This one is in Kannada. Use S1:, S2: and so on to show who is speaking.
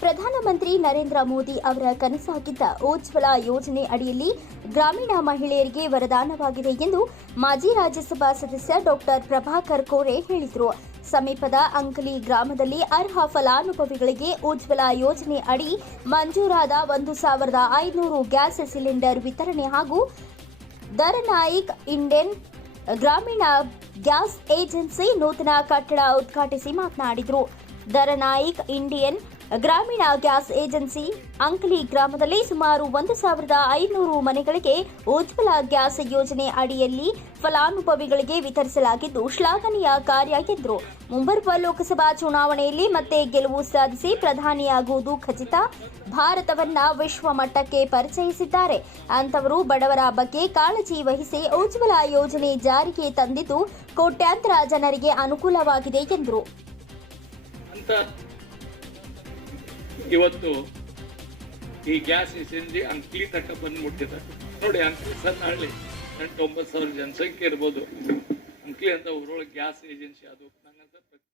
S1: ಪ್ರಧಾನಮಂತ್ರಿ ನರೇಂದ್ರ ಮೋದಿ ಅವರ ಕನಸಾಗಿದ್ದ ಉಜ್ವಲ ಯೋಜನೆ ಅಡಿಯಲ್ಲಿ ಗ್ರಾಮೀಣ ಮಹಿಳೆಯರಿಗೆ ವರದಾನವಾಗಿದೆ ಎಂದು ಮಾಜಿ ರಾಜ್ಯಸಭಾ ಸದಸ್ಯ ಡಾಕ್ಟರ್ ಪ್ರಭಾಕರ್ ಕೋರೆ ಹೇಳಿದರು. ಸಮೀಪದ ಅಂಕಲಿ ಗ್ರಾಮದಲ್ಲಿ ಅರ್ಹ ಫಲಾನುಭವಿಗಳಿಗೆ ಉಜ್ವಲ ಯೋಜನೆ ಅಡಿ ಮಂಜೂರಾದ ಒಂದು ಸಾವಿರದ ಐದುನೂರು ಗ್ಯಾಸ್ ಸಿಲಿಂಡರ್ ವಿತರಣೆ ಹಾಗೂ Darnaik Indian Grameen gas agency ನೂತನ ಕಟ್ಟಡ ಉದ್ಘಾಟಿಸಿ ಮಾತನಾಡಿದರು. Darnaik Indian Grameen gas agency Ankali ಗ್ರಾಮದಲ್ಲಿ ಸುಮಾರು ಒಂದು ಸಾವಿರದ ಐನೂರು ಮನೆಗಳಿಗೆ ಉಜ್ವಲ ಗ್ಯಾಸ್ ಯೋಜನೆ ಅಡಿಯಲ್ಲಿ ಫಲಾನುಭವಿಗಳಿಗೆ ವಿತರಿಸಲಾಗಿದ್ದು ಶ್ಲಾಘನೀಯ ಕಾರ್ಯ ಎಂದರು ಮುಂಬರುವ ಲೋಕಸಭಾ ಚುನಾವಣೆಯಲ್ಲಿ ಮತ್ತೆ ಗೆಲುವು ಸಾಧಿಸಿ ಪ್ರಧಾನಿಯಾಗುವುದು ಖಚಿತ. ಭಾರತವನ್ನ ವಿಶ್ವ ಮಟ್ಟಕ್ಕೆ ಪರಿಚಯಿಸಿದ್ದಾರೆ. ಅಂತವರು ಬಡವರ ಬಗ್ಗೆ ಕಾಳಜಿ ವಹಿಸಿ ಉಜ್ವಲ ಯೋಜನೆ ಜಾರಿಗೆ ತಂದಿದ್ದು ಕೋಟ್ಯಾಂತರ ಜನರಿಗೆ ಅನುಕೂಲವಾಗಿದೆ ಎಂದರು.
S2: ಇವತ್ತು ಈ ಗ್ಯಾಸ್ ಸಿಲಿಂಡರ್ ಅಂಕ್ಲಿ ತಕ್ಕ ಬಂದು ಮುಟ್ಟಿದೆ ನೋಡಿ, ಅಂಕ್ಲಿ ಸಣ್ಣ ಹಳ್ಳಿ ಎಂಟು, ಒಂಬತ್ತು ಸಾವಿರ ಜನಸಂಖ್ಯೆ ಇರ್ಬೋದು. ಅಂಕ್ಲಿ ಅಂತ ಊರೊಳಗೆ ಗ್ಯಾಸ್ ಏಜೆನ್ಸಿ ಅದು.